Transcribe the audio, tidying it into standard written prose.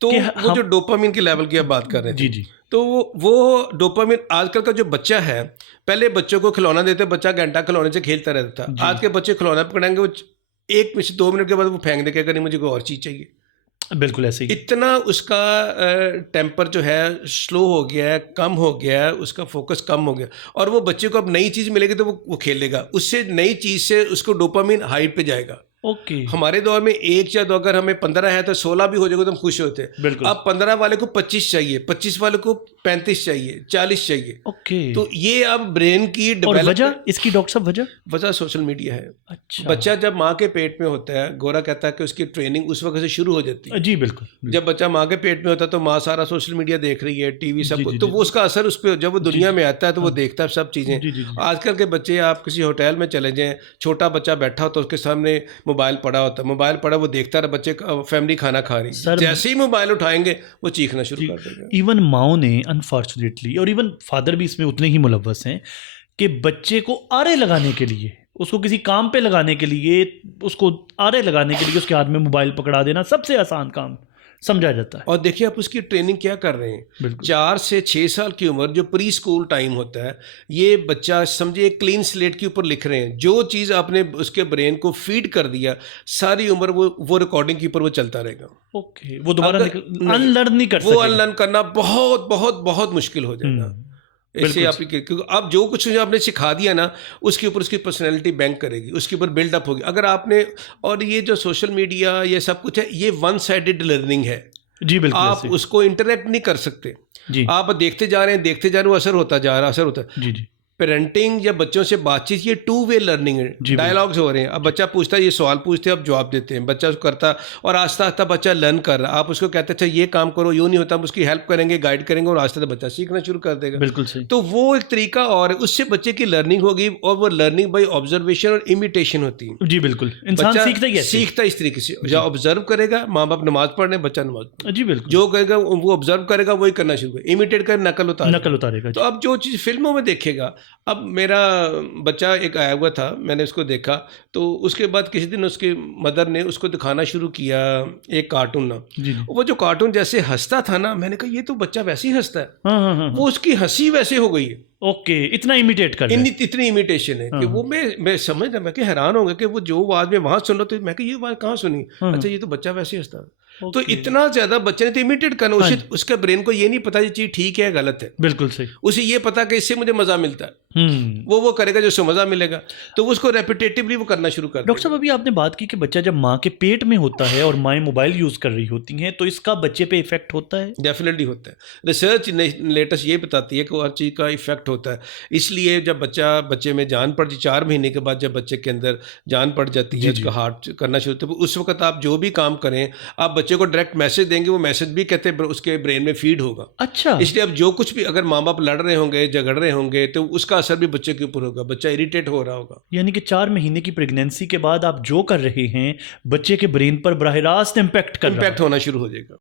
तो कि वो जो डोपामिन के लेवल की आप बात कर रहे थे, जी जी, तो वो डोपामिन आजकल का जो बच्चा है, पहले बच्चों को खिलौना देते, बच्चा घंटा खिलौने से खेलता रहता था। जी आज के बच्चे खिलौना पकड़ेंगे, वो 1 मिनट से 2 मिनट के बाद वो फेंक दे के, नहीं मुझे कोई और चीज़ चाहिए। बिल्कुल ऐसे ही। इतना उसका टेम्पर जो है स्लो हो गया है, कम हो गया है, उसका फोकस कम हो गया, और वो बच्चे को अब नई चीज़ मिलेगी तो वो खेलेगा, उससे नई चीज़ से उसको डोपामिन हाइट पे जाएगा। ओके, हमारे दौर में 1 या 2 अगर हमें 15 है तो 16 भी हो जाएगा तो हम खुश होते हैं। बिल्कुल। अब 15 वाले को 25 चाहिए, 25 वाले को 35 चाहिए, 40 चाहिए। ओके, तो ये अब ब्रेन की और वजह डेवलपमेंट, इसकी डॉक्टर साहब वजह? सोशल मीडिया है। अच्छा, बच्चा जब माँ के पेट में होता है, गोरा कहता है कि उसकी ट्रेनिंग उस वक्त से शुरू हो जाती है। जी बिल्कुल। जब बच्चा माँ के पेट में होता है तो माँ सारा सोशल मीडिया देख रही है, टीवी सब जी कुछ, जी तो जी वो उसका असर उस पर, जब वो दुनिया जी, में आता है तो वो हाँ, देखता है सब चीज़ें। जी जी जी, आजकल के बच्चे, आप किसी होटल में चले जाएं, छोटा बच्चा बैठा होता है, उसके सामने मोबाइल पड़ा होता है, मोबाइल पड़ा, वो देखता रहे, बच्चे फैमिली खाना खा रही है, सर जैसे ही मोबाइल उठाएंगे वो चीखना शुरू जी, कर देगा। इवन माओ ने अनफॉर्चुनेटली, और इवन फादर भी इसमें उतने ही मुलव्वस हैं, कि बच्चे को आरे लगाने के लिए, उसको किसी काम पे लगाने के लिए, उसको आरे लगाने के लिए उसके हाथ में मोबाइल पकड़ा देना सबसे आसान काम समझा जाता है। और देखिए आप उसकी ट्रेनिंग क्या कर रहे हैं। बिल्कुल 4 से 6 साल की उम्र, जो प्री स्कूल टाइम होता है, ये बच्चा समझिए एक क्लीन स्लेट के ऊपर लिख रहे हैं। जो चीज़ आपने उसके ब्रेन को फीड कर दिया, सारी उम्र वो रिकॉर्डिंग के ऊपर वो चलता रहेगा। ओके, वो दोबारा नहीं, अनलर्न नहीं कर वो सकेगा। अनलर्न करना बहुत बहुत बहुत मुश्किल हो जाएगा। इससे बिल्कुल आप, क्योंकि अब जो कुछ आपने सिखा दिया ना, उसके ऊपर उसकी पर्सनैलिटी बैंक करेगी, उसके ऊपर बिल्डअप होगी। अगर आपने, और ये जो सोशल मीडिया ये सब कुछ है, ये वन साइडेड लर्निंग है। जी बिल्कुल आप ऐसे। उसको इंटरेक्ट नहीं कर सकते। जी आप देखते जा रहे हैं, देखते जा रहे हैं, वो असर होता जा रहा है, असर होता है। जी जी पेरेंटिंग या बच्चों से बातचीत, ये 2 वे लर्निंग है, जी डायलॉग्स हो रहे हैं। अब बच्चा पूछता है, ये सवाल पूछते हैं, आप जवाब देते हैं, बच्चा उसको करता, और आस्ता आस्ता बच्चा लर्न कर रहा है। आप उसको कहते हैं अच्छा ये काम करो, यूँ नहीं होता, हम उसकी हेल्प करेंगे, गाइड करेंगे, और आस्ता आस्ता बच्चा सीखना शुरू कर देगा। बिल्कुल सही। तो वो एक तरीका, और उससे बच्चे की लर्निंग होगी, और वो लर्निंग बाई ऑब्जर्वेशन और इमिटेशन होती है। जी बिल्कुल, इंसान बच्चा सीखता ही ऐसे। सीखता इस तरीके से, जो ऑब्जर्व करेगा, माँ बाप नमाज पढ़ रहे हैं, बच्चा नमाज पढ़े, जी बिल्कुल, जो करेगा वो ऑब्जर्व करेगा, वही करना शुरू करेगा, इमिटेट कर, नकल उतारेगा। तो अब जो चीज़ फिल्मों में देखेगा, अब मेरा बच्चा एक आया हुआ था, मैंने उसको देखा, तो उसके बाद किसी दिन उसकी मदर ने उसको दिखाना शुरू किया एक कार्टून ना। जी जी, वो जो कार्टून जैसे हंसता था ना, मैंने कहा ये तो बच्चा वैसे ही हंसता है। हाँ हाँ हाँ, वो उसकी हंसी वैसे हो गई है, ओके, इतना इमिटेट कर रहे हैं। इतनी इमिटेशन है कि वो, मैं समझ रहा, मैं कि हैरान हो गया कि वो जो आवाज़ में वहाँ सुन रहा था, मैं कि ये आवाज़ कहाँ सुनी, अच्छा ये तो बच्चा वैसे ही हंसता है। तो ओके, इतना ज़्यादा बच्चे ने तो इमिटेट करना, हाँ उसे, उसके ब्रेन को ये नहीं पता ये चीज़ ठीक है या गलत है, बिल्कुल सही। उसे ये पता कि इससे मुझे मज़ा मिलता है, वो करेगा जो उससे मज़ा मिलेगा, तो वो उसको रेपिटेटिवली वो करना शुरू कर डॉक्टर साहब, अभी आपने बात की कि बच्चा जब माँ के पेट में होता है और माएँ मोबाइल यूज़ कर रही होती हैं, तो इसका बच्चे पे इफेक्ट होता है? डेफिनेटली होता है। रिसर्च लेटेस्ट ये बताती है कि हर चीज़ का इफेक्ट होता है। इसलिए जब बच्चे में जान पड़, 4 महीने के बाद जब बच्चे के अंदर जान पड़ जाती है, जी जी, उसका हार्ट करना शुरू होता है, उस वक्त आप जो भी काम करें, आप बच्चे को डायरेक्ट मैसेज देंगे, वो मैसेज भी कहते हैं उसके ब्रेन में फीड होगा। अच्छा, इसलिए अब जो कुछ भी, अगर माँ बाप लड़ रहे होंगे, झगड़ रहे होंगे, तो उसका असर भी बच्चे के ऊपर होगा, बच्चा इरिटेट हो रहा होगा। यानी कि 4 महीने की प्रेगनेंसी के बाद आप जो कर रहे हैं, बच्चे के ब्रेन पर बराह रास्त इम्पैक्ट कर रहा है। इम्पैक्ट होना शुरू हो जाएगा।